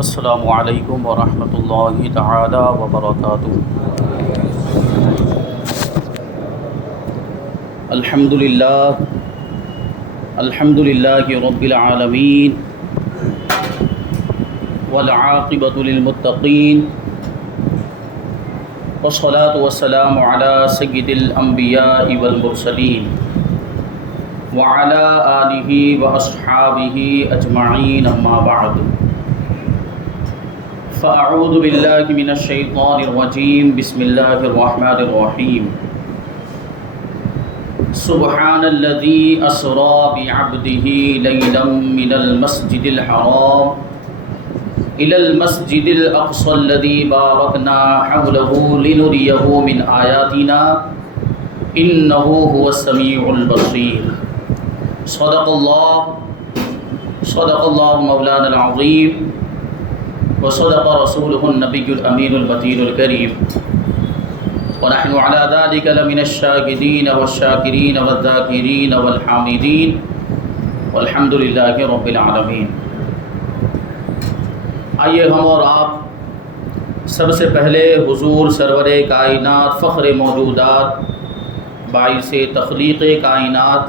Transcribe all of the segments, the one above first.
السلام علیکم ورحمۃ اللہ تعالی وبرکاتہ۔ الحمد للہ رب العالمین والعاقبۃ للمتقین والصلاۃ والسلام علی سید الانبیاء والمرسلین وعلی آلہ واصحابہ اجمعین، اما بعد فاعوذ باللہ من الشیطان الرجیم، بسم اللہ الرحمن الرحیم۔ سبحان الذی اسری بعبدہ لیلا من المسجد الحرام إلى المسجد الأقصى الذي باركنا حوله لنريه من آياتنا إنه هو السميع البصير۔ صدق الله مولانا العظيم وصدق رسوله النبي الأمين البطير الكريم، ونحن على ذلك لمن الشاهدين والشاكرين والذاكرين والحامدين والحمد لله رب العالمين۔ آئیے ہم اور آپ سب سے پہلے حضور سرور کائنات، فخر موجودات، باعث تخلیق کائنات،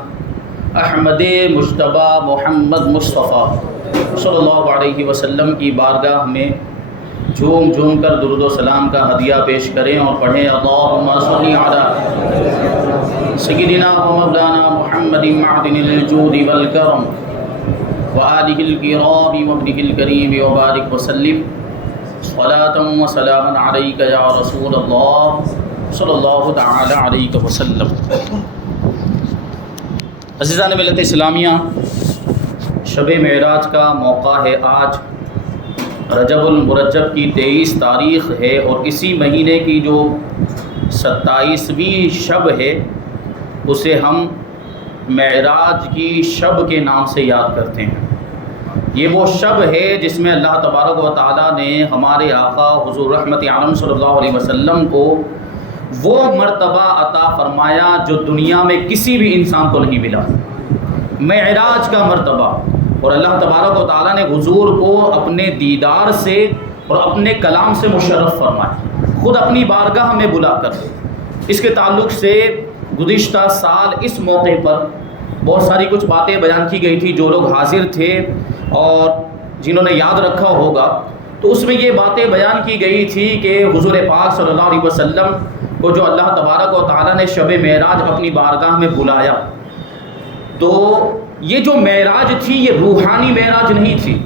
احمد مجتبیٰ محمد مصطفیٰ صلی اللہ علیہ وسلم کی بارگاہ میں جھوم جھوم کر درود و سلام کا ہدیہ پیش کریں اور پڑھیں اللہم صلی علی سیدنا و مولانا محمد معدن الجود والکرم وآلہ الکرام وابنہ الکریم وبارک وسلم صلاۃ و سلاما علیک یا رسول اللہ صلی اللہ تعالی علیہ وسلم۔ عزیزان ملت اسلامیہ، شب معراج کا موقع ہے آج، رجب المرجب کی 23 تاریخ ہے، اور اسی مہینے کی جو 27ویں شب ہے اسے ہم معراج کی شب کے نام سے یاد کرتے ہیں۔ یہ وہ شب ہے جس میں اللہ تبارک و تعالیٰ نے ہمارے آقا حضور رحمت عالم صلی اللہ علیہ وسلم کو وہ مرتبہ عطا فرمایا جو دنیا میں کسی بھی انسان کو نہیں ملا، معراج کا مرتبہ۔ اور اللہ تبارک و تعالیٰ نے حضور کو اپنے دیدار سے اور اپنے کلام سے مشرف فرمایا، خود اپنی بارگاہ میں بلا کر۔ اس کے تعلق سے گزشتہ سال اس موقع پر بہت ساری کچھ باتیں بیان کی گئی تھی، جو لوگ حاضر تھے اور جنہوں نے یاد رکھا ہوگا تو اس میں یہ باتیں بیان کی گئی تھی کہ حضور پاک صلی اللہ علیہ وسلم کو جو اللہ تبارک و تعالیٰ نے شب معراج اپنی بارگاہ میں بلایا، تو یہ جو معراج تھی یہ روحانی معراج نہیں تھی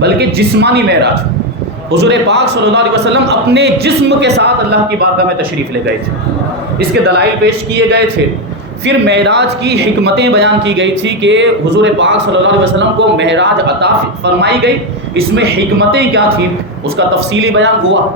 بلکہ جسمانی معراج۔ حضور پاک صلی اللہ علیہ وسلم اپنے جسم کے ساتھ اللہ کی بارگاہ میں تشریف لے گئے تھے، اس کے دلائل پیش کیے گئے تھے۔ پھر معراج کی حکمتیں بیان کی گئی تھی کہ حضور پاک صلی اللہ علیہ وسلم کو معراج عطا فرمائی گئی، اس میں حکمتیں کیا تھیں اس کا تفصیلی بیان ہوا۔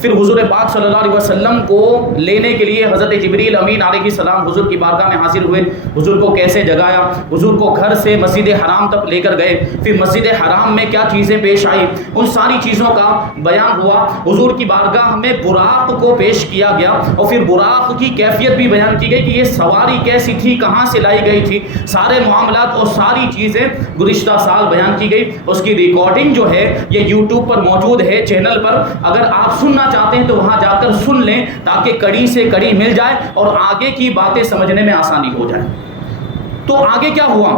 پھر حضور پاک صلی اللہ علیہ وسلم کو لینے کے لیے حضرت جبریل امین علیہ السلام حضور کی بارگاہ میں حاضر ہوئے، حضور کو کیسے جگایا، حضور کو گھر سے مسجد حرام تک لے کر گئے، پھر مسجد حرام میں کیا چیزیں پیش آئی، ان ساری چیزوں کا بیان ہوا۔ حضور کی بارگاہ میں براق کو پیش کیا گیا، اور پھر براق کی کیفیت بھی بیان کی گئی کہ یہ سواری کیسی تھی، کہاں سے لائی گئی تھی، سارے معاملات اور ساری چیزیں گزشتہ سال بیان کی گئی۔ اس کی ریکارڈنگ جو ہے یہ یوٹیوب پر موجود ہے چینل پر، اگر آپ سننا چاہتے ہیں تو وہاں جا کر سن لیں تاکہ کڑی سے کڑی مل جائے اور آگے کی باتیں سمجھنے میں آسانی ہو جائے۔ تو آگے کیا ہوا،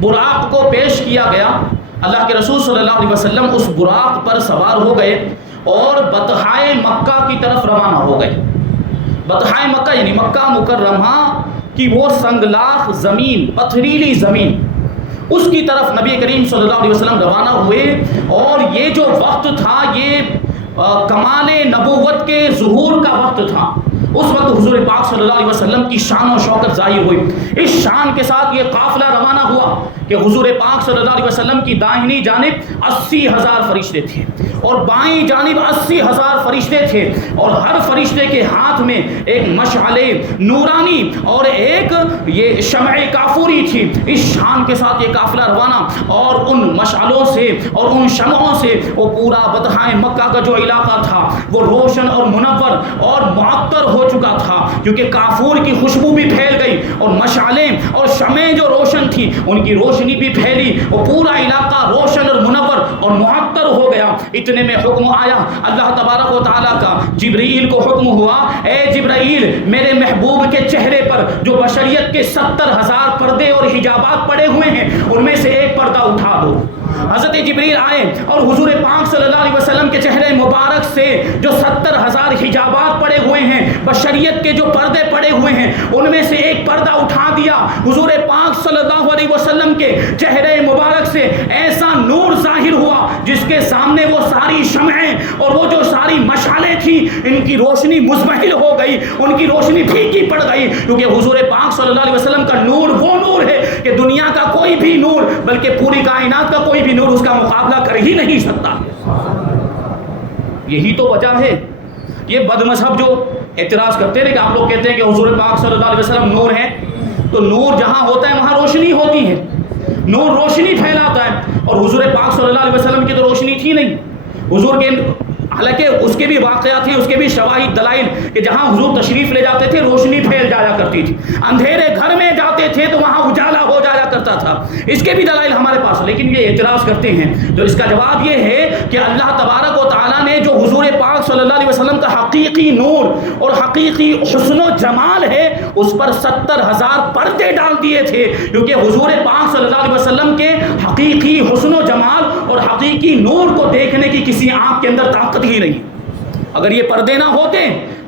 براق کو پیش کیا گیا، اللہ کے رسول صلی اللہ علیہ وسلم اس براق پر سوار ہو گئے اور بطحائے مکہ کی طرف روانہ ہو گئے۔ بطحائے مکہ یعنی مکہ مکرمہ کی وہ سنگلاخ زمین، پتھریلی زمین، اس کی طرف نبی کریم صلی اللہ علیہ وسلم روانہ ہوئے۔ اور یہ جو وقت تھا یہ کمال نبوت کے ظہور کا وقت تھا۔ اس وقت حضور پاک صلی اللہ علیہ وسلم کی شان و شوکت ظاہر ہوئی۔ اس شان کے ساتھ یہ قافلہ روانہ ہوا کہ حضور پاک صلی اللہ علیہ وسلم کی داہنی جانب 80,000 فرشتے تھے اور بائیں جانب 80,000 فرشتے تھے، اور ہر فرشتے کے ہاتھ میں ایک مشعل نورانی اور ایک یہ شمع کافوری تھی۔ اس شان کے ساتھ یہ قافلہ روانہ، اور ان مشعلوں سے اور ان شمعوں سے وہ پورا بطحائے مکہ کا جو علاقہ تھا وہ روشن اور منور اور معطر ہو چکا تھا، کیونکہ کافور کی خوشبو بھی پھیل گئی، اور مشعلیں اور شمعیں جو روشن تھی ان کی روشنی روشنی بھی پھیلی اور پورا علاقہ روشن اور منور اور معطر ہو گیا۔ اتنے میں حکم آیا اللہ تبارک و تعالیٰ کا، جبرائیل کو حکم ہوا، اے جبرائیل میرے محبوب کے چہرے پر جو بشریت کے 70,000 پردے اور حجابات پڑے ہوئے ہیں ان میں سے ایک پردہ اٹھا دو۔ حضرت جبریل آئے اور حضور پاک صلی اللہ علیہ وسلم کے چہرے مبارک سے جو 70,000 حجابات پڑے ہوئے ہیں، بشریت کے جو پردے پڑے ہوئے ہیں ان میں سے ایک پردہ اٹھا دیا۔ حضور پاک صلی اللہ علیہ وسلم کے چہرے مبارک سے ایسا نور ظاہر ہوا جس کے سامنے وہ ساری شمعیں اور وہ جو ساری مشعلیں تھیں ان کی روشنی مزمحل ہو گئی، ان کی روشنی پھیکی پڑ گئی، کیونکہ حضور پاک صلی اللہ علیہ وسلم کا نور وہ نور ہے کہ دنیا کا کوئی بھی نور بلکہ پوری کائنات کا کوئی بھی نور اس کا مقابلہ کر ہی نہیں سکتا۔ یہی تو وجہ ہے یہ بد مذہب جو اعتراض کرتے ہیں کہ آپ لوگ کہتے ہیں کہ حضور پاک صلی اللہ علیہ وسلم نور ہے، تو نور جہاں ہوتا ہے وہاں روشنی ہوتی ہے، نور روشنی پھیلاتا ہے، اور حضور پاک صلی اللہ علیہ وسلم کی تو روشنی تھی نہیں۔ حضور کے حالانکہ اس کے بھی واقعات تھے، اس کے بھی شواہد دلائل کہ جہاں حضور تشریف لے جاتے تھے روشنی پھیل جایا کرتی تھی، اندھیرے گھر میں جاتے تھے تو وہاں اجالا ہو جایا کرتا تھا، اس کے بھی دلائل ہمارے پاس۔ لیکن یہ اعتراض کرتے ہیں تو اس کا جواب یہ ہے کہ اللہ تبارک و تعالیٰ نے جو حضور پاک صلی اللہ علیہ وسلم کا حقیقی نور اور حقیقی حسن و جمال ہے اس پر 70,000 پردے ڈال دیے تھے، کیونکہ حضور پاک صلی اللہ علیہ وسلم کے حقیقی حسن و جمال اور حقیقی نور کو دیکھنے کی کسی آنکھ کے اندر طاقت ہی نہیں۔ اگر یہ پردے نہ ہوتے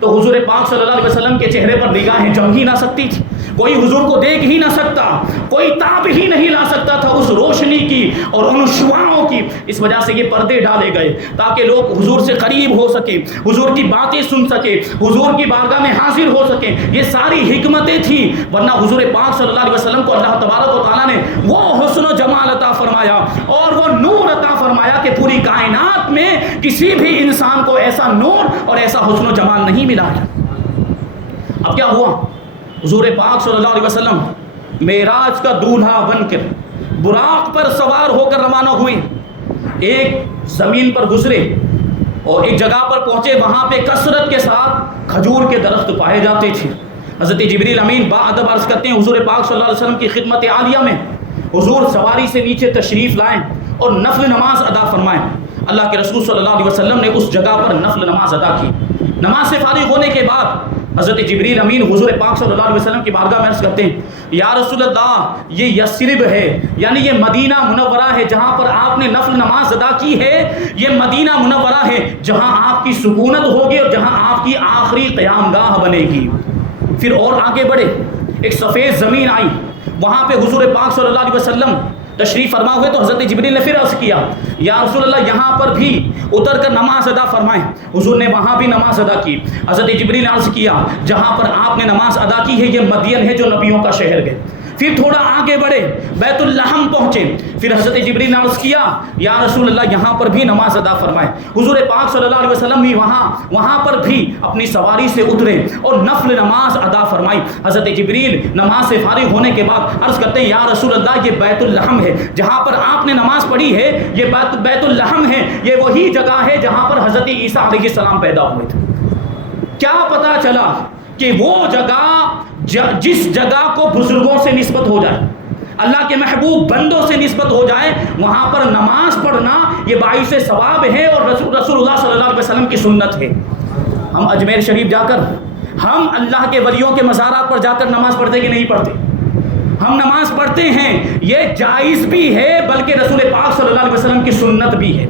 تو حضور پاک صلی اللہ علیہ وسلم کے چہرے پر نگاہیں جم ہی نہ سکتی تھی، کوئی حضور کو دیکھ ہی نہ سکتا، کوئی تاب ہی نہیں لا سکتا تھا اس روشنی کی اور ان شعاعوں کی۔ اس وجہ سے یہ پردے ڈالے گئے تاکہ لوگ حضور سے قریب ہو سکیں، حضور کی باتیں سن سکیں، حضور کی بارگاہ میں حاضر ہو سکیں۔ یہ ساری حکمتیں تھیں، ورنہ حضور پاک صلی اللہ علیہ وسلم کو اللہ تبارک و تعالیٰ نے وہ حسن و جمال عطا فرمایا اور وہ نور عطا فرمایا کہ پوری کائنات میں کسی بھی انسان کو ایسا نور اور ایسا حسن و جمال نہیں ملا ہے۔ اب کیا ہوا؟ حضور پاک صلی اللہ علیہ وسلم معراج کا دولہا بن کر براق پر سوار ہو کر روانہ ہوئے، ایک زمین پر گزرے اور ایک جگہ پر پہنچے، وہاں پہ کثرت کے ساتھ کھجور کے درخت پائے جاتے تھے۔ حضرت جبریل امین باادب عرض کرتے ہیں حضور پاک صلی اللہ علیہ وسلم کی خدمت عالیہ میں حضور سواری سے نیچے تشریف لائیں اور نفل نماز ادا فرمائیں۔ اللہ کے رسول صلی اللہ علیہ وسلم نے اس جگہ پر نفل نماز ادا کی۔ نماز سے فارغ ہونے کے بعد حضرت جبریل امین حضور پاک صلی اللہ علیہ وسلم کی بارگاہ میں عرض کرتے ہیں یا رسول اللہ یہ یثرب ہے، یعنی یہ مدینہ منورہ ہے جہاں پر آپ نے نفل نماز ادا کی ہے، یہ مدینہ منورہ ہے جہاں آپ کی سکونت ہوگی اور جہاں آپ کی آخری قیام گاہ بنے گی۔ پھر اور آگے بڑھے، ایک سفید زمین آئی، وہاں پہ حضور پاک صلی اللہ علیہ وسلم تشریف فرما ہوئے تو حضرت جبریل نے پھر عرض کیا یا رسول اللہ یہاں پر بھی اتر کر نماز ادا فرمائیں۔ حضور نے وہاں بھی نماز ادا کی۔ حضرت جبریل نے عرض کیا جہاں پر آپ نے نماز ادا کی ہے یہ مدین ہے جو نبیوں کا شہر ہے۔ پھر تھوڑا آگے بڑھے، بیت اللحم پہنچے، پھر حضرت جبریل نے عرض کیا یا رسول اللہ یہاں پر بھی نماز ادا فرمائیں۔ حضور پاک صلی اللہ علیہ وسلم بھی وہاں پر بھی اپنی سواری سے اترے اور نفل نماز ادا فرمائی۔ حضرت جبریل نماز سے فارغ ہونے کے بعد عرض کرتے ہیں یا رسول اللہ یہ بیت اللحم ہے جہاں پر آپ نے نماز پڑھی ہے، یہ بیت اللحم ہے، یہ وہی جگہ ہے جہاں پر حضرت عیسیٰ علیہ السلام پیدا ہوئے تھے۔ کیا پتا چلا کہ وہ جگہ جس جگہ کو بزرگوں سے نسبت ہو جائے، اللہ کے محبوب بندوں سے نسبت ہو جائے، وہاں پر نماز پڑھنا یہ باعث ثواب ہے اور رسول اللہ صلی اللہ علیہ وسلم کی سنت ہے۔ ہم اجمیر شریف جا کر ہم اللہ کے ولیوں کے مزارات پر جا کر نماز پڑھتے کہ نہیں پڑھتے؟ ہم نماز پڑھتے ہیں، یہ جائز بھی ہے بلکہ رسول پاک صلی اللہ علیہ وسلم کی سنت بھی ہے۔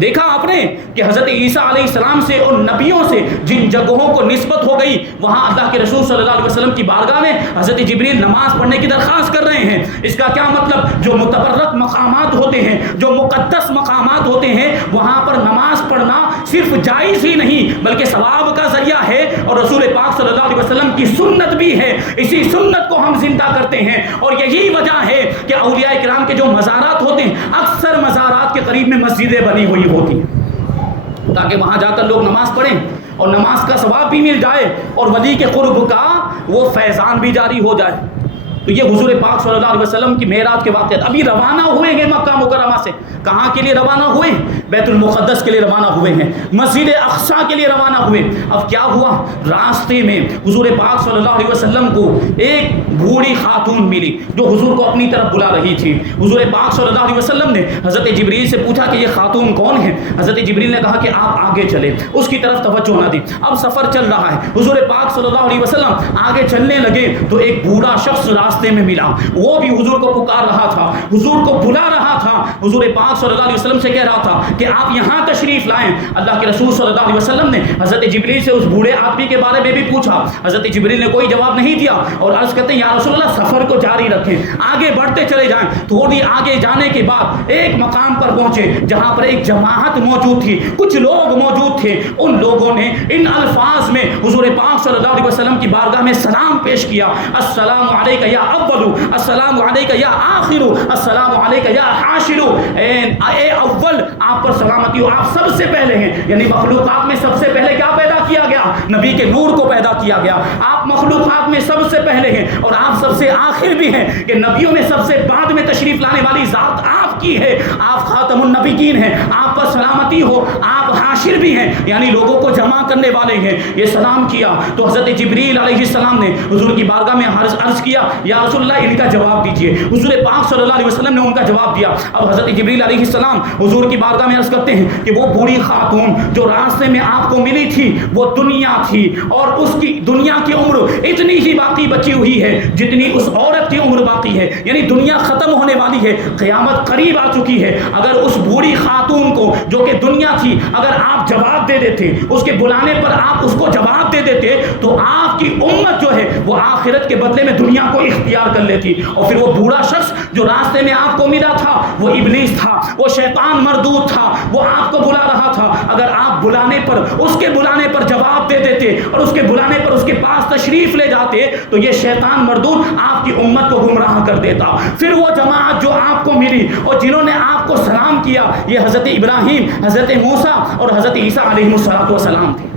دیکھا آپ نے کہ حضرت عیسیٰ علیہ السلام سے اور نبیوں سے جن جگہوں کو نسبت ہو گئی وہاں اللہ کے رسول صلی اللہ علیہ وسلم کی بارگاہ میں حضرت جبریل نماز پڑھنے کی درخواست کر رہے ہیں۔ اس کا کیا مطلب؟ جو متبرک مقامات ہوتے ہیں، جو مقدس مقامات ہوتے ہیں، وہاں پر نماز پڑھنا صرف جائز ہی نہیں بلکہ ثواب کا ذریعہ ہے اور رسول پاک صلی اللہ علیہ وسلم کی سنت بھی ہے۔ اسی سنت کو ہم زندہ کرتے ہیں اور یہی وجہ ہے کہ اولیاء کرام کے جو مزارات ہوتے ہیں اکثر مزارات کے قریب میں مسجدیں بنی ہوئی ہوتی ہیں تاکہ وہاں جا کر لوگ نماز پڑھیں اور نماز کا ثواب بھی مل جائے اور ولی کے قرب کا وہ فیضان بھی جاری ہو جائے۔ تو یہ حضور پاک صلی اللہ علیہ وسلم کی معراج کے واقعات. ابھی روانہ ہوئے ہیں مکہ مکرمہ سے. کہاں کے لیے روانہ ہوئے؟ بیت المقدس کے لیے روانہ ہوئے ہیں, مسجد اقصیٰ کے لیے روانہ ہوئے. اب کیا ہوا؟ راستے میں حضور پاک صلی اللہ علیہ وسلم کو ایک بوڑھی خاتون ملی جو حضور کو اپنی طرف بلا رہی تھی. حضور پاک صلی اللہ علیہ وسلم نے حضرت جبریل سے پوچھا کہ یہ خاتون کون ہے؟ حضرت جبریل نے کہا کہ آپ آگے چلے, اس کی طرف توجہ نہ دی. اب سفر چل رہا ہے, حضور پاک صلی اللہ علیہ وسلم آگے چلنے لگے تو ایک بوڑھا شخص راستے میں ملا, وہ بھی حضور کو پکار رہا تھا, حضور کو بلا رہا تھا. حضور پاک صلی اللہ علیہ وسلم سے کہہ رہا تھا کہ آپ یہاں تشریف لائیں. اللہ کے رسول صلی اللہ علیہ وسلم نے حضرت جبریل سے اس بوڑھے آدمی کے بارے میں بھی پوچھا. حضرت جبریل نے کوئی جواب نہیں دیا اور عرض کرتے ہیں یا رسول اللہ سفر کو جاری رکھیں, آگے بڑھتے چلے جائیں. تھوڑی آگے جانے کے بعد ایک مقام پر پہنچے جہاں پر ایک جماعت موجود تھی, کچھ لوگ موجود تھے. ان لوگوں نے ان الفاظ میں حضور پاک صلی اللہ علیہ وسلم کی بارگاہ میں سلام پیش کیا, السلام علیکہ یا اول, السلام علیکہ یا آخر, السلام علیکہ یا حاشر. اے اول آپ پر سلامتی ہو, آپ سب سے پہلے ہیں. یعنی مخلوقات میں سب سے پہلے کیا پیدا کیا گیا؟ نبی کے نور کو پیدا کیا گیا. آپ مخلوقات میں سب سے پہلے ہیں اور آپ سب سے آخر بھی ہیں کہ نبیوں میں سب سے بعد میں تشریف لانے والی ذات آپ کی ہے. آپ خاتم النبیین ہیں, آپ پر سلامتی ہو. آپ حاشر بھی ہیں یعنی لوگوں کو جمع کرنے والے ہیں. یہ سلام کیا تو حضرت جبریل علیہ السلام نے حضور کی بارگاہ میں عرض کیا یا رسول اللہ ان کا جواب دیجئے. حضور پاک صلی اللہ علیہ وسلم نے ان کا جواب دیا. اب حضرت جبریل علیہ السلام حضور کی بارگاہ میں عرض کرتے ہیں کہ وہ بوڑھی خاتون جو راستے میں آپ کو ملی تھی وہ دنیا تھی اور اس کی دنیا کی عمر اتنی ہی باقی بچی ہوئی ہے جتنی اس عورت کی عمر باقی ہے. یعنی دنیا ختم ہونے والی ہے, قیامت قریب آ چکی ہے. اگر اس بوڑھی خاتون کو جو کہ دنیا تھی اگر آپ جواب دے دیتے, اس کے بلانے پر آپ اس کو جواب دے دیتے تو آپ کی امت جو ہے وہ آخرت کے بدلے میں دنیا کو اختیار کر لیتی. اور پھر وہ بوڑھا شخص جو راستے میں آپ کو ملا تھا وہ ابلیس تھا, وہ شیطان مردود تھا, وہ آپ کو بلا رہا تھا. اگر آپ بلانے پر اس کے بلانے پر جواب دے دیتے اور اس کے بلانے پر اس کے پاس تشریف لے جاتے تو یہ شیطان مردود آپ کی امت کو گمراہ کر دیتا. پھر وہ جماعت جو آپ کو ملی اور جنہوں نے آپ کو سلام کیا یہ حضرت ابراہیم, حضرت موسیٰ اور حضرت عیسیٰ علیہ السلام تھے.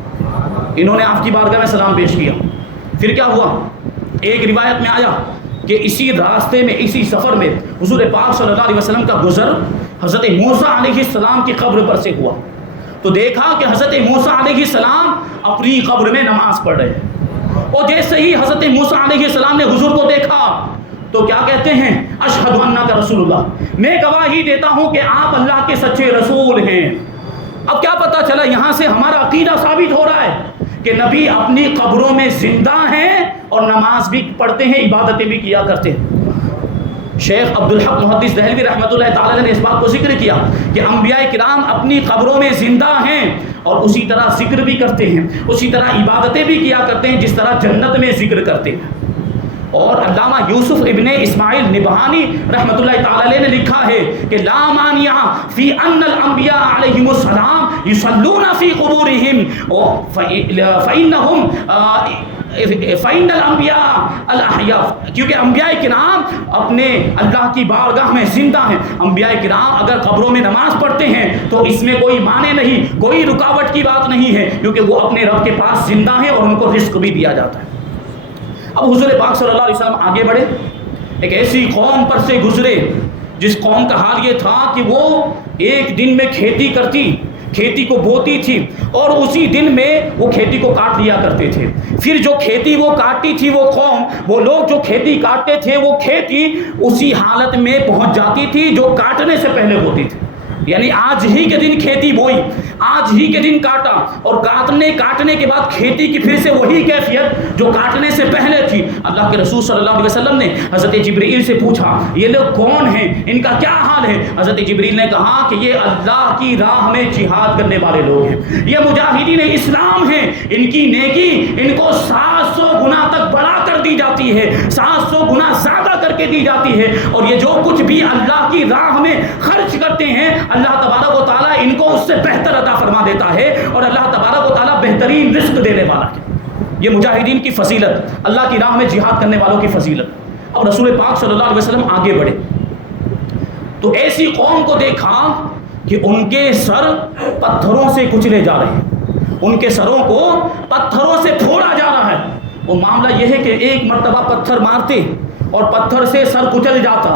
انہوں نے آپ کی بارگاہ میں سلام پیش کیا. پھر کیا ہوا؟ ایک روایت میں آیا کہ اسی راستے میں اسی سفر میں حضور پاک صلی اللہ علیہ وسلم کا گزر حضرت موسیٰ علیہ السلام کی قبر پر سے ہوا. تو دیکھا کہ حضرت موسیٰ علیہ السلام اپنی قبر میں نماز پڑھ رہے ہیں اور جیسے ہی حضرت موسیٰ علیہ السلام نے حضور کو دیکھا تو کیا کہتے ہیں؟ اشہد انک رسول اللہ, میں گواہی دیتا ہوں کہ آپ اللہ کے سچے رسول ہیں. اب کیا پتہ چلا؟ یہاں سے ہمارا عقیدہ ثابت ہو رہا ہے کہ نبی اپنی قبروں میں زندہ ہیں اور نماز بھی پڑھتے ہیں, عبادتیں بھی کیا کرتے ہیں. شیخ عبدالحق محدث دہلوی رحمۃ اللہ تعالی نے اس بات کو ذکر کیا کہ انبیاء کرام اپنی قبروں میں زندہ ہیں اور اسی طرح ذکر بھی کرتے ہیں, اسی طرح عبادتیں بھی کیا کرتے ہیں جس طرح جنت میں ذکر کرتے ہیں. اور علامہ یوسف ابن اسماعیل نبہانی رحمۃ اللہ تعالی نے لکھا ہے کہ لا مانع فی ان الانبیاء علیہم السلام یصلون فی قبورہم فانہم فإن الانبیاء الاحیاء, کیونکہ انبیاء کرام اپنے اللہ کی بارگاہ میں زندہ ہیں. انبیاء کرام اگر قبروں میں نماز پڑھتے ہیں تو اس میں کوئی معنی نہیں, کوئی رکاوٹ کی بات نہیں ہے کیونکہ وہ اپنے رب کے پاس زندہ ہیں اور ان کو رزق بھی دیا جاتا ہے. اب حضور پاک صلی اللہ علیہ وسلم آگے بڑھے, ایک ایسی قوم پر سے گزرے جس قوم کا حال یہ تھا کہ وہ ایک دن میں کھیتی کرتی, کھیتی کو بوتی تھی اور اسی دن میں وہ کھیتی کو کاٹ لیا کرتے تھے. پھر جو کھیتی وہ کاٹتی تھی وہ قوم, وہ لوگ جو کھیتی کاٹتے تھے وہ کھیتی اسی حالت میں پہنچ جاتی تھی جو کاٹنے سے پہلے ہوتی تھی. یعنی آج ہی کے دن کھیتی بوئی, آج ہی کے دن کاٹا اور کاٹنے کے بعد کھیتی کی پھر سے وہی کیفیت جو کاٹنے سے پہلے تھی. اللہ کے رسول صلی اللہ علیہ وسلم نے حضرت جبریل سے پوچھا یہ لوگ کون ہیں, ان کا کیا حال ہے؟ حضرت جبریل نے کہا کہ یہ اللہ کی راہ میں جہاد کرنے والے لوگ ہیں, یہ مجاہدین اسلام ہیں. ان کی نیکی ان کو 700 گنا تک بڑھا کر دی جاتی ہے, 700 گنا زیادہ کر کے دی جاتی ہے. اور یہ جو کچھ بھی اللہ کی راہ میں خرچ کرتے ہیں اللہ تبارک و تعالیٰ ان کو اس سے بہتر عطا فرما دیتا ہے اور اللہ تبارک و تعالیٰ بہترین رزق دینے والا ہے. یہ مجاہدین کی فضیلت, اللہ کی راہ میں جہاد کرنے والوں کی فضیلت. اب رسول پاک صلی اللہ علیہ وسلم آگے بڑھے تو ایسی قوم کو دیکھا کہ ان کے سر پتھروں سے کچلے جا رہے ہیں, ان کے سروں کو پتھروں سے پھوڑا جا رہا ہے. وہ معاملہ یہ ہے کہ ایک مرتبہ پتھر مارتے اور پتھر سے سر کچل جاتا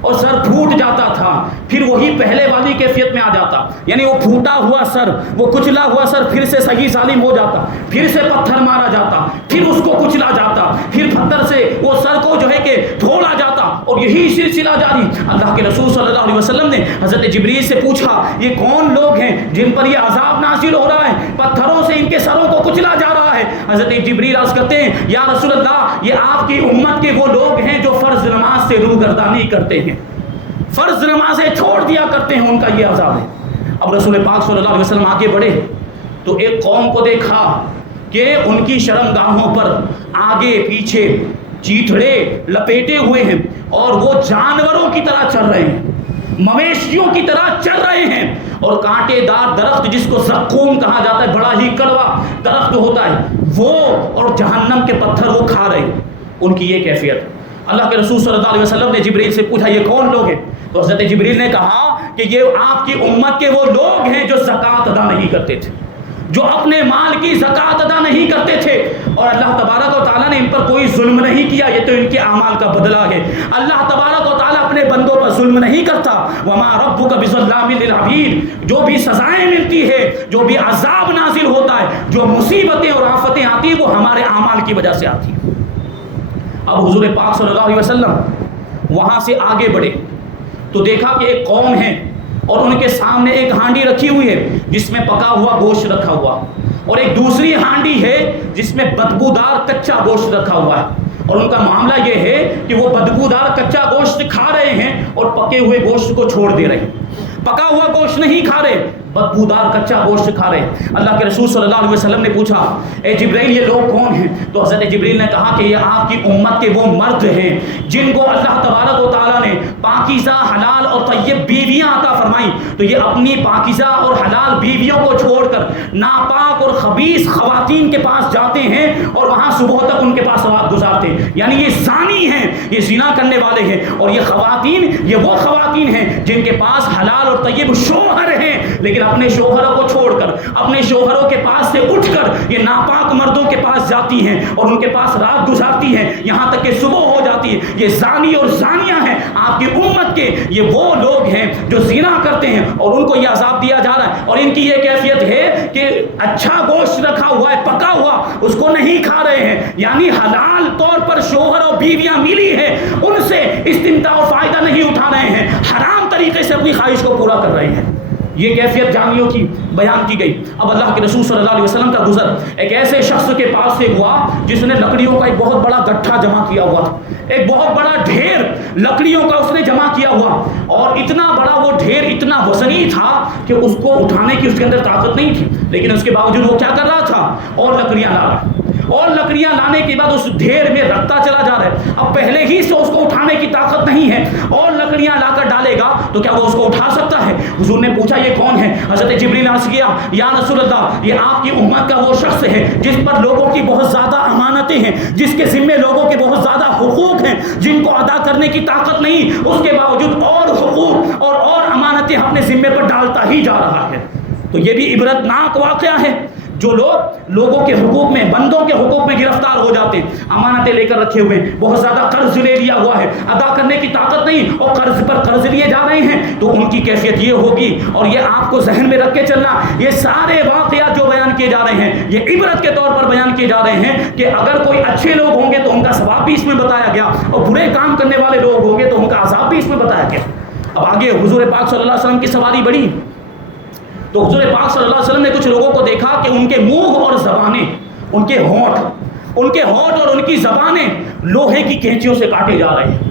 اور سر پھوٹ جاتا تھا، پھر وہی پہلے والی کیفیت میں آ جاتا، یعنی وہ پھوٹا ہوا سر، وہ کچلا ہوا سر پھر سے صحیح سالم ہو جاتا، پھر سے پتھر مارا جاتا، پھر اس کو کچلا جاتا، پھر پتھر سے وہ سر کو جو ہے کہ توڑا جاتا، اور یہی سلسلہ جاری۔ اللہ کے رسول صلی اللہ علیہ وسلم نے حضرت جبریل سے پوچھا یہ کون لوگ ہیں جن پر یہ عذاب نازل ہو رہا ہے، پتھروں سے ان کے سروں کو کچلا جا رہا ہے؟ حضرت جبریل عرض کرتے ہیں یا رسول اللہ یہ آپ کی امت کے وہ لوگ ہیں جو فرض نماز سے روگردانی کرتے ہیں، فرض نمازیں چھوڑ دیا کرتے ہیں، ان کا یہ عذاب ہے۔ اب رسول پاک صلی اللہ علیہ وسلم آگے بڑھے تو ایک قوم کو دیکھا کہ ان کی شرمگاہوں پر آگے پیچھے چیتڑے لپیٹے ہوئے ہیں اور وہ جانوروں کی طرح چل رہے ہیں، مویشیوں کی طرح چل رہے ہیں، اور کانٹے دار درخت جس کو زقوم کہا جاتا ہے، بڑا ہی کڑوا درخت ہوتا ہے وہ، اور جہنم کے پتھر وہ کھا رہے ہیں، ان کی یہ کیفیت۔ اللہ کے رسول صلی اللہ علیہ وسلم نے جبریل سے پوچھا یہ کون لوگ ہیں؟ تو حضرت جبریل نے کہا کہ یہ آپ کی امت کے وہ لوگ ہیں جو زکوٰۃ ادا نہیں کرتے تھے، جو اپنے مال کی زکوٰۃ ادا نہیں کرتے تھے، اور اللہ تبارک و تعالیٰ نے ان پر کوئی ظلم نہیں کیا، یہ تو ان کے اعمال کا بدلہ ہے۔ اللہ تبارک و تعالیٰ اپنے بندوں پر ظلم نہیں کرتا، وما ربک بظلام للعبید، جو بھی سزائیں ملتی ہے، جو بھی عذاب نازل ہوتا ہے، جو مصیبتیں اور آفتیں آتی ہیں وہ ہمارے اعمال کی وجہ سے آتی ہیں۔ اب حضور پاک صلی اللہ علیہ وسلم وہاں سے آگے بڑھے تو دیکھا کہ ایک قوم ہے اور ان کے سامنے ایک ہانڈی رکھی ہوئی ہے جس میں پکا ہوا گوشت رکھا ہوا، اور ایک دوسری ہانڈی ہے جس میں بدبودار کچا گوشت رکھا ہوا ہے، اور ان کا معاملہ یہ ہے کہ وہ بدبودار کچا گوشت کھا رہے ہیں اور پکے ہوئے گوشت کو چھوڑ دے رہے ہیں، پکا ہوا گوشت نہیں کھا رہے، بدبودار کچا گوشت کھا رہے ہیں۔ اللہ کے رسول صلی اللہ علیہ وسلم نے پوچھا اے جبرائیل یہ لوگ کون ہیں؟ تو حضرت جبرائیل نے کہا کہ یہ آپ کی امت کے وہ مرد ہیں جن کو اللہ تبارک و تعالیٰ نے پاکیزہ حلال اور طیب بیویاں عطا فرمائیں، تو یہ اپنی پاکیزہ اور حلال بیویوں کو چھوڑ کر ناپاک اور خبیث خواتین کے پاس جاتے ہیں اور وہاں صبح تک ان کے پاس رات گزارتے ہیں، یعنی یہ زانی ہیں، یہ زنا کرنے والے ہیں، اور یہ خواتین یہ وہ خواتین ہیں جن کے پاس حلال اور طیب شوہر ہیں، لیکن اپنے شوہروں کو چھوڑ کر اپنے شوہروں کے پاس سے اٹھ کر یہ ناپاک مردوں کے پاس جاتی ہیں اور ان کے پاس رات گزارتی ہیں یہاں تک کہ صبح ہو جاتی ہے۔ یہ زانی اور زانیہ ہیں آپ کی امت کے، یہ وہ لوگ ہیں جو زنا کرتے ہیں اور ان کو یہ عذاب دیا جا رہا ہے، اور ان کی یہ کیفیت ہے کہ اچھا گوشت رکھا ہوا ہے پکا ہوا اس کو نہیں کھا رہے ہیں، یعنی حلال طور پر شوہر اور بیویاں ملی ہے ان سے استمتاع اور فائدہ نہیں اٹھا رہے ہیں، حرام طریقے سے اپنی خواہش کو پورا کر رہے ہیں۔ یہ کیفیت جانیوں کی بیان کی گئی۔ اب اللہ کے رسول صلی اللہ علیہ وسلم کا گزر ایک ایسے شخص کے پاس سے ہوا جس نے لکڑیوں کا ایک بہت بڑا گٹھا جمع کیا ہوا تھا، ایک بہت بڑا ڈھیر لکڑیوں کا اس نے جمع کیا ہوا، اور اتنا بڑا وہ ڈھیر اتنا وزنی تھا کہ اس کو اٹھانے کی اس کے اندر طاقت نہیں تھی، لیکن اس کے باوجود وہ کیا کر رہا تھا؟ اور لکڑیاں لا رہا ہے، اور لکڑیاں لانے کے بعد اس ڈھیر میں رکھتا چلا جا رہا ہے۔ اب پہلے ہی سے اس کو اٹھانے کی طاقت نہیں ہے، اور لکڑیاں لا کر ڈالے گا تو کیا وہ اس کو اٹھا سکتا ہے؟ حضور نے پوچھا یہ کون ہے؟ حضرت جبریل عرض کیا یا رسول اللہ یہ آپ کی امت کا وہ شخص ہے جس پر لوگوں کی بہت زیادہ امانتیں ہیں، جس کے ذمے لوگوں کے بہت زیادہ حقوق ہیں، جن کو ادا کرنے کی طاقت نہیں، اس کے باوجود اور حقوق اور امانتیں اپنے ذمے پر ڈالتا ہی جا رہا ہے۔ تو یہ بھی عبرتناک واقعہ ہے۔ جو لوگ لوگوں کے حقوق میں، بندوں کے حقوق میں گرفتار ہو جاتے ہیں، امانتیں لے کر رکھے ہوئے ہیں، بہت زیادہ قرض لے لیا ہوا ہے، ادا کرنے کی طاقت نہیں اور قرض پر قرض لیے جا رہے ہیں، تو ان کی کیفیت یہ ہوگی۔ اور یہ آپ کو ذہن میں رکھ کے چلنا، یہ سارے واقعات جو بیان کیے جا رہے ہیں یہ عبرت کے طور پر بیان کیے جا رہے ہیں کہ اگر کوئی اچھے لوگ ہوں گے تو ان کا ثواب بھی اس میں بتایا گیا، اور برے کام کرنے والے لوگ ہوں گے تو ان کا عذاب بھی اس میں بتایا گیا۔ اب آگے حضور پاک صلی اللہ علیہ وسلم کی سواری بڑھی تو حضور پاک صلی اللہ علیہ وسلم نے کچھ لوگوں کو دیکھا کہ ان کے منہ اور زبانیں، ان کے ہونٹ اور ان کی زبانیں لوہے کی کینچیوں سے کاٹے جا رہے ہیں،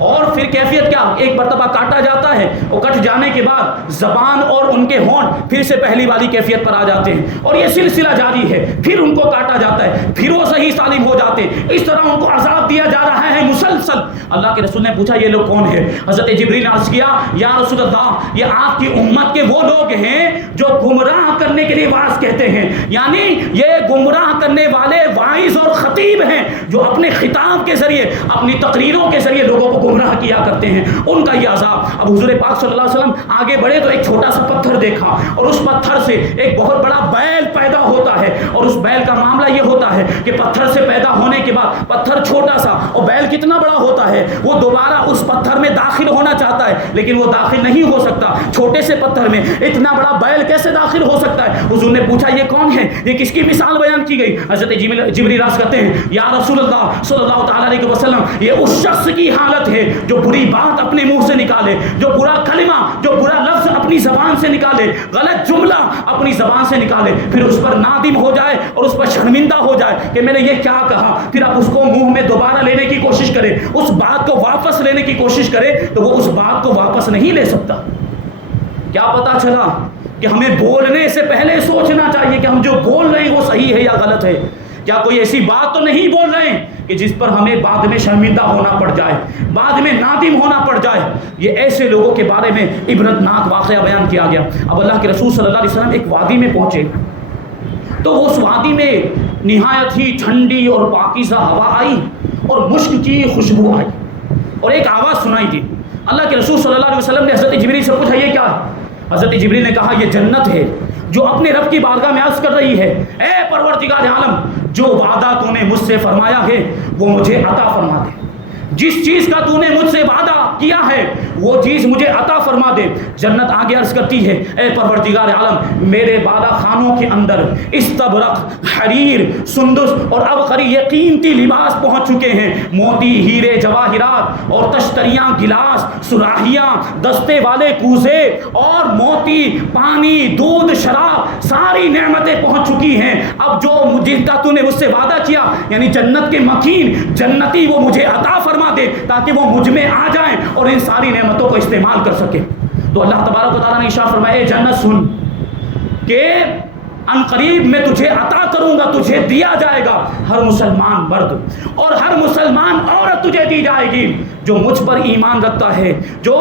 اور پھر کیفیت کیا؟ ایک مرتبہ کاٹا جاتا ہے اور کٹ جانے کے بعد زبان اور ان کے ہونٹ پھر سے پہلی والی کیفیت پر آ جاتے ہیں، اور یہ سلسلہ جاری ہے، پھر ان کو کاٹا جاتا ہے، پھر وہ صحیح سالم ہو جاتے ہیں، اس طرح ان کو عذاب دیا جا رہا ہے مسلسل۔ اللہ کے رسول نے پوچھا یہ لوگ کون ہیں؟ حضرت جبریل نے عرض کیا یا رسول اللہ یہ آپ کی امت کے وہ لوگ ہیں جو گمراہ کرنے کے لیے واعظ کہتے ہیں، یعنی یہ گمراہ کرنے والے واعظ اور خطیب ہیں جو اپنے خطاب کے ذریعے، اپنی تقریروں کے ذریعے لوگوں کو گمراہ کیا کرتے ہیں ان کا یہ عذاب۔ اب حضور پاک صلی اللہ علیہ وسلم آگے بڑھے تو ایک چھوٹا سا پتھر دیکھا اور اس پتھر سے ایک بہت بڑا بیل پیدا ہوتا ہے، اور اس بیل کا معاملہ یہ ہوتا ہے کہ پتھر سے پیدا ہونے کے بعد پتھر چھوٹا سا اور بیل کتنا بڑا ہوتا ہے، وہ دوبارہ اس پتھر میں داخل ہونا چاہتا ہے لیکن وہ داخل نہیں ہو سکتا، چھوٹے سے پتھر میں اتنا بڑا بیل کیسے داخل ہو سکتا ہے؟ حضور نے پوچھا یہ کون ہے، یہ کس کی مثال بیان کی گئی؟ حضرت جبریل راز کرتے ہیں یا رسول اللہ صلی اللہ تعالیٰ علیہ وسلم، یہ اس شخص کی حالت ہے جو بری بات اپنے منہ سے نکالے، جو برا کلمہ، جو برا لفظ اپنی زبان سے نکالے، غلط جملہ اپنی زبان سے نکالے، پھر اس پر نادم ہو جائے اور اس پر شرمندہ ہو جائے کہ میں نے یہ کیا کہا، پھر آپ اس کو منہ میں دوبارہ لینے کی کوشش کرے، اس بات کو واپس لینے کی کوشش کرے تو وہ اس بات کو واپس نہیں لے سکتا۔ کیا پتا چلا کہ ہمیں بولنے سے پہلے سوچنا چاہیے کہ ہم جو بول رہے ہیں وہ صحیح ہے یا غلط ہے، کیا کوئی ایسی بات تو نہیں بول رہے ہیں کہ جس پر ہمیں بعد میں شرمندہ ہونا پڑ جائے، بعد میں نادم ہونا پڑ جائے۔ یہ ایسے لوگوں کے بارے میں عبرتناک واقعہ بیان کیا گیا۔ اب اللہ کے رسول صلی اللہ علیہ وسلم ایک وادی میں پہنچے تو اس وادی میں نہایت ہی ٹھنڈی اور پاکیزہ ہوا آئی اور مشک کی خوشبو آئی اور ایک آواز سنائی دی۔ اللہ کے رسول صلی اللہ علیہ وسلم نے حضرت جبریل سے پوچھا یہ کیا ہے؟ حضرت جبریل نے کہا یہ جنت ہے جو اپنے رب کی بارگاہ میں عرض کر رہی ہے اے پروردگار عالم، جو وعدہ تو نے مجھ سے فرمایا ہے وہ مجھے عطا فرما دے، جس چیز کا تو نے مجھ سے وعدہ کیا ہے وہ چیز مجھے عطا فرما دے۔ جنت آگے عرض کرتی ہے اے پروردگار عالم، میرے بالا خانوں کے اندر استبرق، حریر، سندس اور عبقری یہ قیمتی لباس پہنچ چکے ہیں، موتی، ہیرے، جواہرات اور تشتریاں، گلاس، سراہیاں، دستے والے کوزے اور موتی، پانی، دودھ، شراب، ساری نعمتیں پہنچ چکی ہیں۔ اب جو جن کا تو نے مجھ سے وعدہ کیا یعنی جنت کے مکین جنتی وہ مجھے عطا فرما دے تاکہ وہ مجھ میں آ جائیں اور ان ساری نعمتوں کو استعمال کر سکے۔ تو اللہ تبارک و تعالیٰ نے ارشاد فرمایا اے جنت سن کہ ان قریب میں تجھے عطا کروں گا، تجھے دیا جائے گا ہر مسلمان مرد اور ہر مسلمان عورت تجھے دی جائے گی جو مجھ پر ایمان رکھتا ہے، جو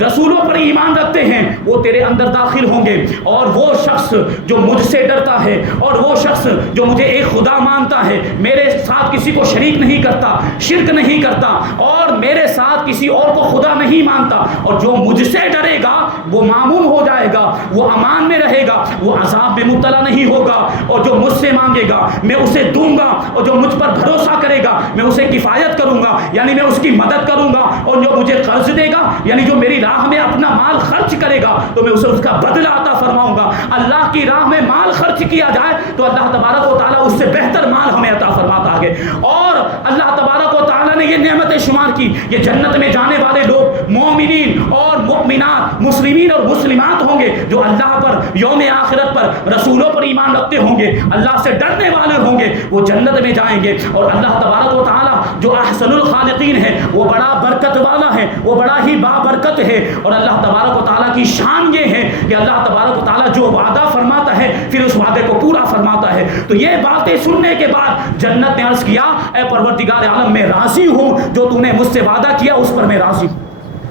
رسولوں پر ایمان رکھتے ہیں وہ تیرے اندر داخل ہوں گے، اور وہ شخص جو مجھ سے ڈرتا ہے اور وہ شخص جو مجھے ایک خدا مانتا ہے، میرے ساتھ کسی کو شریک نہیں کرتا، شرک نہیں کرتا اور میرے ساتھ کسی اور کو خدا نہیں مانتا، اور جو مجھ سے ڈرے گا وہ معمون ہو جائے گا، وہ امان میں رہے گا، وہ عذاب میں مبتلا نہیں ہوگا، اور جو مجھ سے مانگے گا میں اسے دوں گا، اور جو مجھ پر بھروسہ کرے گا میں اسے کفایت کروں گا یعنی میں اس کی مدد کروں گا، اور جو مجھے قرض دے گا یعنی جو میری راہ میں اپنا مال خرچ کرے گا تو میں اسے اس کا بدلہ عطا فرماؤں گا۔ اللہ کی راہ میں مال خرچ کیا جائے تو اللہ تبارک و تعالیٰ اس سے بہتر مال ہمیں عطا فرماتا ہے، اور اللہ تبارک و تعالیٰ نے یہ نعمتیں شمار کی۔ یہ جنت میں جانے والے لوگ مومنین اور مؤمنات، مسلمین اور مسلمات ہوں گے جو اللہ پر، یوم آخرت پر، رسولوں پر ایمان رکھتے ہوں گے، اللہ سے ڈرنے والے ہوں گے، وہ جنت میں جائیں گے۔ اور اللہ تبارک و تعالیٰ جو احسن الخالقین ہے وہ بڑا برکت والا ہے، وہ بڑا ہی بابرکت ہے، اور اللہ تبارک و تعالیٰ کی شان یہ ہے کہ اللہ تبارک و تعالیٰ جو وعدہ فرماتا ہے پھر اس وعدے کو پورا فرماتا ہے۔ تو یہ باتیں سننے کے بعد جنت نے عرض کیا اے پروردگار عالم میں راضی ہوں، جو تو نے مجھ سے وعدہ کیا اس پر میں راضی ہوں۔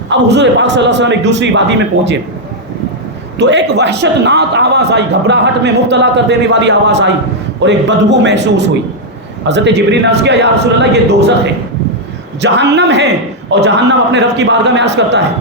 اب حضور پاک صلی اللہ علیہ وسلم ایک دوسری وادی میں پہنچے تو ایک وحشت ناک آواز آئی، گھبراہٹ میں مبتلا کر دینے والی آواز آئی اور ایک بدبو محسوس ہوئی۔ حضرت جبریل نے عرض کیا یا رسول اللہ یہ دوزخ ہے، جہنم ہے، اور جہنم اپنے رب کی بارگاہ میں عرض کرتا ہے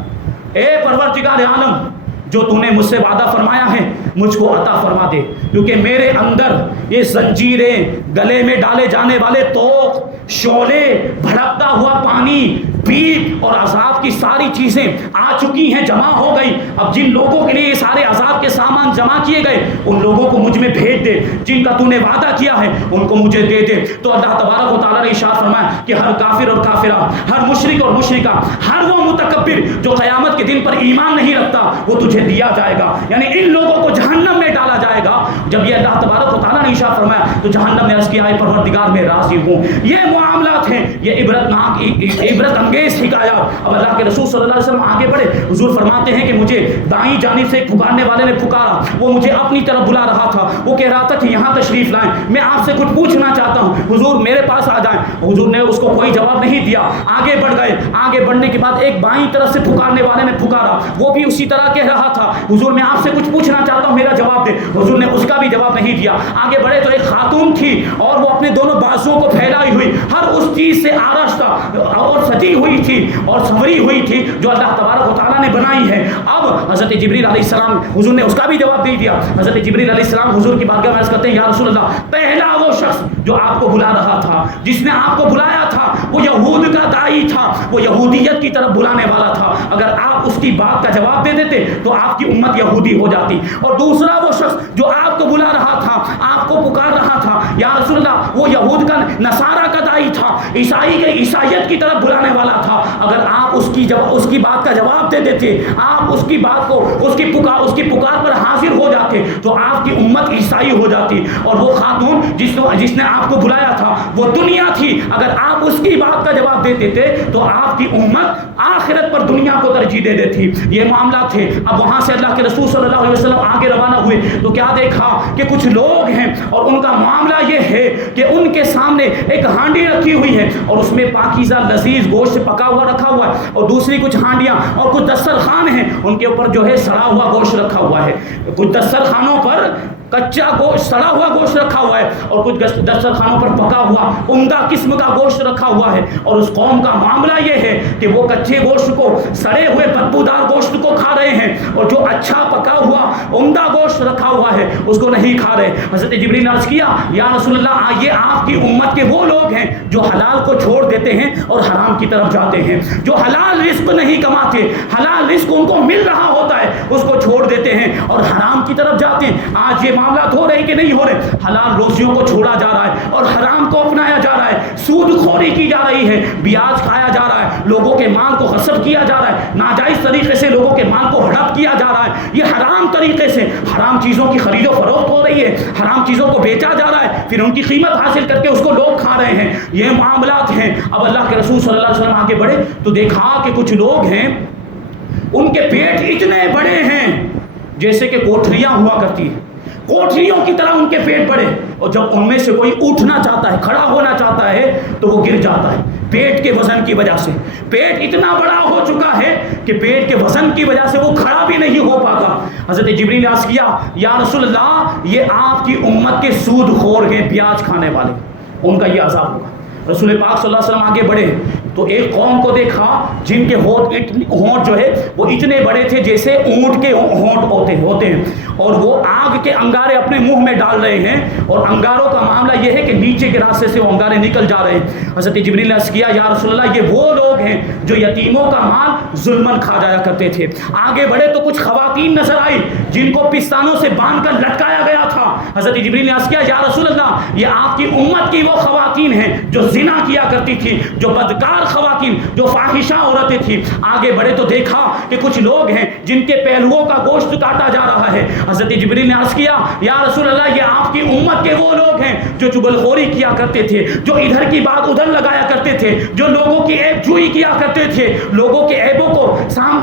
اے پروردگار عالم جو تو نے مجھ سے وعدہ فرمایا ہے مجھ کو عطا فرما دے، کیونکہ میرے اندر یہ زنجیریں، گلے میں ڈالے جانے والے توق، شعلے، بھڑکتا ہوا پانی، پیپ اور عذاب کی ساری چیزیں آ چکی ہیں، جمع ہو گئی۔ اب جن لوگوں کے لیے یہ سارے عذاب کے سامان جمع کیے گئے ان لوگوں کو مجھ میں بھیج دے، جن کا تو نے وعدہ کیا ہے ان کو مجھے دے دے۔ تو اللہ تبارک و تعالیٰ نے ارشاد فرمایا کہ ہر کافر اور کافرہ، ہر مشرک اور مشرکہ، ہر وہ متکبر جو قیامت کے دن پر ایمان نہیں رکھتا وہ تجھے دیا جائے گا، یعنی ان لوگوں کو جہنم میں ڈالا جائے گا۔ جب یہ اللہ تبارک و تعالیٰ نے ارشاد فرمایا تو جہنم نے عرض کیا اے پروردگار میں راضی ہوں۔ یہ معاملات ہیں، یہ عبرت انگیز حکایات۔ اب اللہ کے رسول صلی اللہ علیہ وسلم آگے بڑھے، حضور فرماتے ہیں کہ مجھے دائیں جانب سے ایک پکارنے والے نے پکارا، وہ مجھے اپنی طرف بلا رہا تھا، وہ کہہ رہا تھا کہ یہاں تشریف لائیں، میں آپ سے کچھ پوچھنا چاہتا ہوں، حضور میرے پاس آ جائیں۔ حضور نے اس کو کوئی جواب نہیں دیا، آگے بڑھ گئے۔ آگے بڑھنے کے بعد ایک بائیں طرف سے پکارنے والے نے پکارا، وہ بھی اسی طرح کہہ رہا تھا، حضور میں آپ سے کچھ پوچھنا چاہتا ہوں، میرا جواب دے. حضور نے اس کا بھی جواب نہیں دیا. آگے بڑھے تو ایک خاتون تھی اور وہ اپنے دونوں بازوؤں کو پھیلائی ہوئی ہر اس چیز سے آراستہ اور سجی ہوئی تھی اور سنوری ہوئی تھی جو اللہ تبارک و تعالیٰ نے بنائی ہے. اب حضرت جبریل علیہ السلام, حضور نے اس کا بھی جواب نہیں دیا. حضرت جبریل علیہ السلام حضور کی بارگاہ میں عرض کرتے ہیں یا رسول اللہ, پہلا وہ شخص جو آپ کو بلا رہا تھا, جس نے آپ کو بلایا تھا, وہ یہود کا داعی تھا, وہ یہودیت کی طرف بلانے والا تھا. اگر آپ اس کی بات کا جواب دے دیتے تو آپ کی امت یہودی ہو جاتی. اور دوسرا وہ شخص جو آپ کو بلا رہا تھا, آپ کو پکار رہا تھا یا رسول اللہ, وہ یہود کا نصارہ کا داعی تھا, عیسائی کے عیسائیت کی طرف بلانے والا تھا. اگر آپ اس کی بات کا جواب دے دیتے, آپ اس کی بات کو اس کی پکار پر حاضر ہو جاتے تو آپ کی امت عیسائی ہو جاتی. اور وہ خاتون جس نے آپ کو بلایا تھا وہ دنیا تھی. اگر آپ اس کی بات کا جواب دے دیتے تو آپ کی امت آخرت پر دنیا کو ترجیح دے دیتی. یہ معاملات تھے. اب وہاں سے اللہ کے رسول صلی اللہ علیہ وسلم آگے روانہ ہوئے تو کیا دیکھا کہ کچھ لوگ ہیں اور ان کا معاملہ یہ ہے کہ ان کے سامنے ایک ہانڈی رکھی ہوئی ہے اور اس میں پاکیزہ لذیذ گوشت پکا ہوا رکھا ہوا ہے, اور دوسری کچھ ہانڈیاں اور کچھ دسترخوان ہیں ان کے اوپر جو ہے سڑا ہوا گوشت رکھا ہوا ہے. کچھ دسترخوانوں پر کچا گوشت, سڑا ہوا گوشت رکھا ہوا ہے اور کچھ دسترخوانوں پر پکا ہوا عمدہ قسم کا گوشت رکھا ہوا ہے. اور اس قوم کا معاملہ یہ ہے کہ وہ کچے گوشت کو, سڑے ہوئے بدبودار گوشت کو کھا رہے ہیں اور جو اچھا پکا ہوا عمدہ گوشت رکھا ہوا ہے اس کو نہیں کھا رہے. حضرت جبریل نے عرض کیا یا رسول اللہ, یہ آپ کی امت کے وہ لوگ ہیں جو حلال کو چھوڑ دیتے ہیں اور حرام کی طرف جاتے ہیں, جو حلال رزق نہیں کماتے, حلال رزق ان کو مل رہا ہوتا ہے اس کو چھوڑ دیتے ہیں اور حرام کی طرف جاتے ہیں. آج یہ معاملات ہو رہے کہ نہیں ہو رہے؟ حلال روزیوں کو چھوڑا جا رہا ہے اور حرام کو اپنایا جا رہا ہے, سود خوری کی جا رہی ہے, بیاج کھایا جا رہا ہے, لوگوں کے مال کو غصب کیا جا رہا ہے, ناجائز طریقے سے لوگوں کے مال کو ہڑپ کیا جا رہا ہے. یہ حرام طریقے سے حرام چیزوں کی خرید و فروخت ہو رہی ہے, حرام چیزوں کو بیچا جا رہا ہے, پھر ان کی قیمت حاصل کر کے اس کو لوگ کھا رہے ہیں. یہ معاملات ہیں. اب اللہ کے رسول صلی اللہ علیہ وسلم آگے بڑھے تو دیکھا کہ کچھ لوگ ہیں ان کے پیٹ اتنے بڑے ہیں جیسے کہ کوٹھریاں ہوا کرتی ہیں, کوٹھریوں کی طرح ان کے پیٹ بڑے, اور جب ان میں سے کوئی اٹھنا چاہتا ہے, کھڑا ہونا چاہتا ہے تو وہ گر جاتا ہے پیٹ کے وزن کی وجہ سے. پیٹ اتنا بڑا ہو چکا ہے کہ پیٹ کے وزن کی وجہ سے وہ کھڑا بھی نہیں ہو پاتا. حضرت جبریل نے عرض کیا یا رسول اللہ, یہ آپ کی امت کے سود خور ہیں, بیاج کھانے والے, ان کا یہ عذاب ہوگا. رسول پاک صلی اللہ علیہ وسلم آگے بڑھے تو ایک قوم کو دیکھا جن کے ہونٹ جو ہے وہ اتنے بڑے تھے جیسے اونٹ کے ہونٹ ہوتے ہیں, اور وہ آگ کے انگارے اپنے منہ میں ڈال رہے ہیں, اور انگاروں کا معاملہ یہ ہے کہ نیچے کے راستے سے وہ انگارے نکل جا رہے ہیں. حضرت جبریل نے عرض کیا یا رسول اللہ, یہ وہ لوگ ہیں جو یتیموں کا مال ظلمن کھا جایا کرتے تھے. آگے بڑھے تو کچھ خواتین نظر آئی جن کو پستانوں سے باندھ کر لٹکایا گیا تھا. حضرت جبریل نے عرض کیا یا رسول اللہ, یہ آپ کی امت کی وہ خواتین ہیں جو زنا کیا کرتی تھی, جو بدکار خواتین, جو فاحشہ عورتیں تھیں. آگے بڑھے تو دیکھا کہ کچھ لوگ ہیں جن کے پہلوؤں کا گوشت کاٹا جا رہا ہے. حضرت جبریل نے عرض کیا یا رسول اللہ, یہ آپ کی امت کے وہ لوگ ہیں جو چغلخوری کیا کرتے تھے, جو ادھر کی بات ادھر لگایا کرتے تھے, جو لوگوں کی عیب جوئی کیا کرتے تھے, لوگوں کے عیبوں کو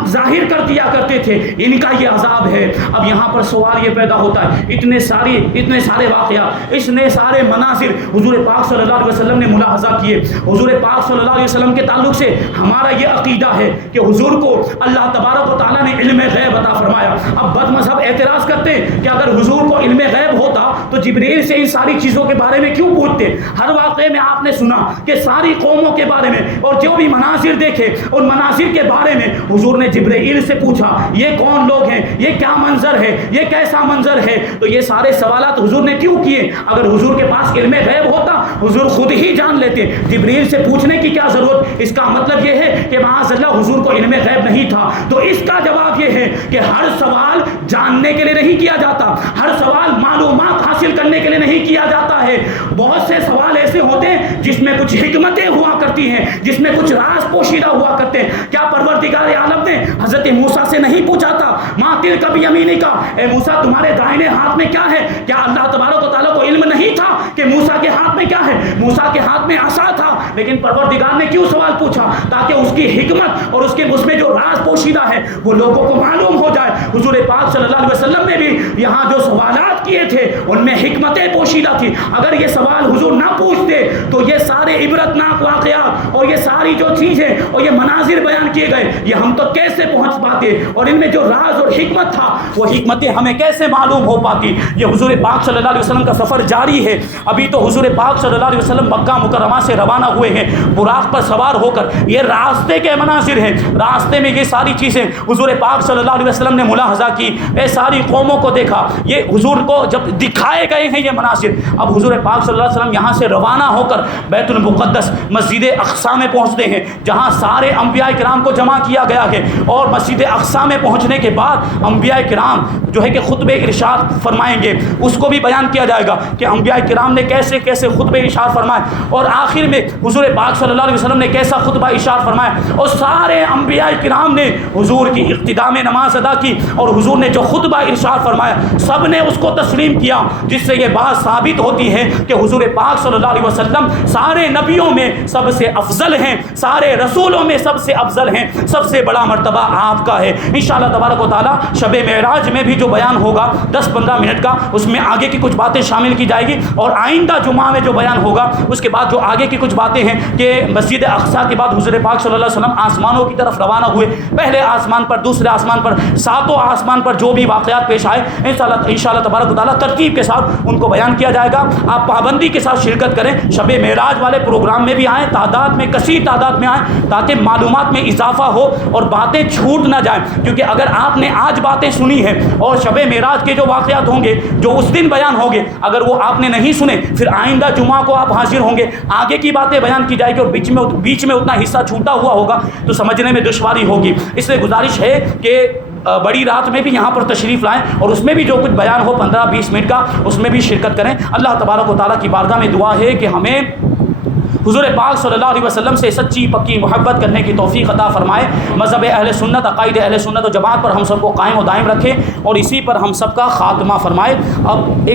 ظاہر کر دیا کرتے تھے. ان کا یہ عذاب ہے. اب یہاں پر سوال یہ پیدا ہوتا ہے, اتنے سارے واقعات, اتنے سارے مناظر حضور پاک صلی اللہ علیہ وسلم نے ملاحظہ کیے. حضور پاک صلی اللہ علیہ وسلم کے تعلق سے ہمارا یہ عقیدہ ہے کہ حضور کو اللہ تبارک و تعالیٰ نے علم غیب عطا فرمایا. اب بد مذہب اعتراض کرتے ہیں کہ اگر حضور کو علم غیب ہوتا تو جبریل سے ان ساری چیزوں کے بارے میں کیوں پوچھتے؟ ہر واقعے میں آپ نے سنا کہ ساری قوموں کے بارے میں اور جو بھی مناظر دیکھے ان مناظر کے بارے میں حضور نے جبرائیل سے پوچھا, یہ کون لوگ ہیں, یہ کیا منظر ہے, یہ کیسا منظر ہے. تو یہ سارے سوالات حضور نے کیوں کیے؟ اگر حضور کے پاس علم غیب ہوتا حضور خود ہی جان لیتے, جبرائیل سے پوچھنے کی کیا ضرورت؟ اس کا مطلب یہ ہے کہ معاذ اللہ حضور کو علم غیب نہیں تھا. تو اس کا جواب یہ ہے کہ ہر سوال جاننے کے لیے نہیں کیا جاتا, ہر سوال معلومات حاصل کرنے کے لیے نہیں کیا جاتا ہے. بہت سے سوال ایسے ہوتے ہیں جس میں کچھ حکمتیں ہوا کرتی ہیں, جس میں کچھ راز پوشیدہ ہوا کرتے ہیں. کیا پروردگار عالم نے حضرت موسیٰ سے نہیں پوچھا تھا ماں تلک بیمینک, اے موسیٰ تمہارے دائنے ہاتھ میں کیا ہے؟ کیا اللہ تبارک و تعالیٰ کو علم نہیں تھا کہ موسیٰ کے ہاتھ میں کیا ہے؟ موسیٰ کے ہاتھ میں عصا تھا، لیکن پروردگار نے کیوں سوال پوچھا؟ تاکہ اس کی حکمت اور اس میں جو راز پوشیدہ ہے وہ لوگوں کو معلوم ہو جائے۔ حضور پاک صلی اللہ علیہ وسلم نے بھی یہاں جو سوالات کیے تھے ان میں حکمتیں پوشیدہ تھی۔ اگر یہ سوال حضور نہ پوچھتے تو یہ سارے عبرتناک واقعات اور یہ ساری جو چیزیں اور یہ مناظر بیان کیے گئے یہ ہم تو کیسے پہنچ پاتے، اور ان میں جو راز اور حکمت تھا وہ حکمتیں ہمیں کیسے معلوم ہو پاتی۔ یہ حضور پاک صلی اللہ علیہ وسلم کا سفر جاری ہے۔ ابھی تو حضور پاک صلی اللہ علیہ وسلم مکہ مکرمہ سے روانہ ہوئے ہیں براق پر سوار ہو کر۔ یہ راستے کے مناظر ہیں، راستے میں یہ ساری چیزیں حضور پاک صلی اللہ علیہ وسلم نے ملاحظہ کی، اے ساری قوموں کو دیکھا، یہ حضور کو جب دکھائے گئے ہیں یہ مناظر۔ اب حضور پاک صلی اللہ علیہ وسلم یہاں سے روانہ ہو کر بیت المقدس مسجد اقصیٰ میں پہنچتے ہیں جہاں سارے انبیاء کرام کو جمع کیا گیا ہے، اور مسجد اقصیٰ میں پہنچنے کے بعد انبیاء کرام جو ہے کہ خطبہ ارشاد فرمائیں گے، اس کو بھی بیان کیا جائے گا کہ انبیاء کرام نے کیسے کیسے خطبہ ارشاد فرمائے، اور آخر میں حضور پاک صلی اللہ علیہ وسلم نے کیسا خطبہ ارشاد فرمایا، اور سارے انبیاء کرام نے حضور کی اقتداء میں نماز ادا کی، اور حضور نے جو خطبہ ارشاد فرمایا سب نے اس کو تسلیم کیا، جس سے یہ بات ثابت ہوتی ہے کہ حضور پاک صلی اللہ علیہ وسلم سارے نبیوں میں سب سے افضل ہیں، سارے رسولوں میں سب سے افضل ہیں، سب سے بڑا مرتبہ آپ کا ہے۔ انشاءاللہ تبارک و تعالی شب معراج میں بھی جو بیان ہوگا 10-15 منٹ کا، اس میں آگے کی کچھ باتیں شامل کی جائے گی، اور آئندہ جمعہ میں جو بیان ہوگا اس کے بعد جو آگے کی کچھ باتیں ہیں کہ مسجد اقصیٰ کے بعد حضور پاک صلی اللہ علیہ وسلم آسمانوں کی طرف روانہ ہوئے، پہلے آسمان پر، دوسرے آسمان پر، ساتوں آسمان پر جو بھی واقعات پیش آئے انشاءاللہ تبارک و تعالی ترتیب کے ساتھ ان کو بیان کیا جائے گا۔ آپ پابندی کے ساتھ شرکت کریں، شب معراج والے پروگرام میں بھی آئیں، تعداد میں کثیر تعداد میں آئیں، تاکہ معلومات میں اضافہ ہو اور باتیں چھوٹ نہ جائیں، کیونکہ اگر آپ نے آج باتیں سنی ہیں اور شب معراج کے جو واقعات ہوں گے جو اس دن بیان ہوں گے اگر وہ آپ نے نہیں سنے، پھر آئندہ جمعہ کو آپ حاضر ہوں گے، آگے کی باتیں بیان کی جائے گی اور بیچ میں اتنا حصہ چھوٹا ہوا ہوگا تو سمجھنے میں دشواری ہوگی۔ اس لیے گزارش ہے کہ بڑی رات میں بھی یہاں پر تشریف لائیں اور اس میں بھی جو کچھ بیان ہو 15-20 منٹ کا اس میں بھی شرکت کریں۔ اللہ تبارک و تعالیٰ کی بارگاہ میں دعا ہے کہ ہمیں حضور پاک صلی اللہ علیہ وسلم سے سچی پکی محبت کرنے کی توفیق عطا فرمائے، مذہب اہل سنت، عقائد اہل سنت و جماعت پر ہم سب کو قائم و دائم رکھے اور اسی پر ہم سب کا خاتمہ فرمائے۔ اب ایک